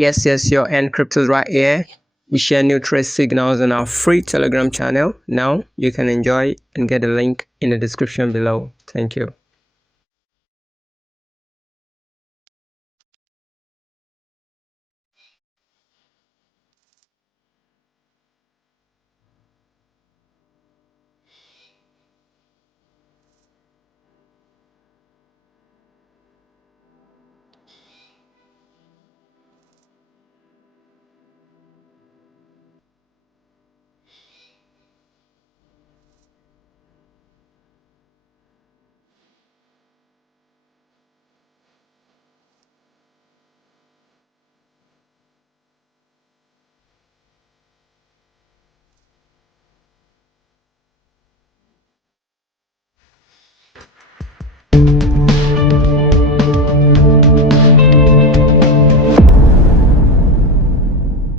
Yes, your encrypted right here. We share new trace signals on our free Telegram channel. Now you can enjoy and get the link in the description below. Thank you.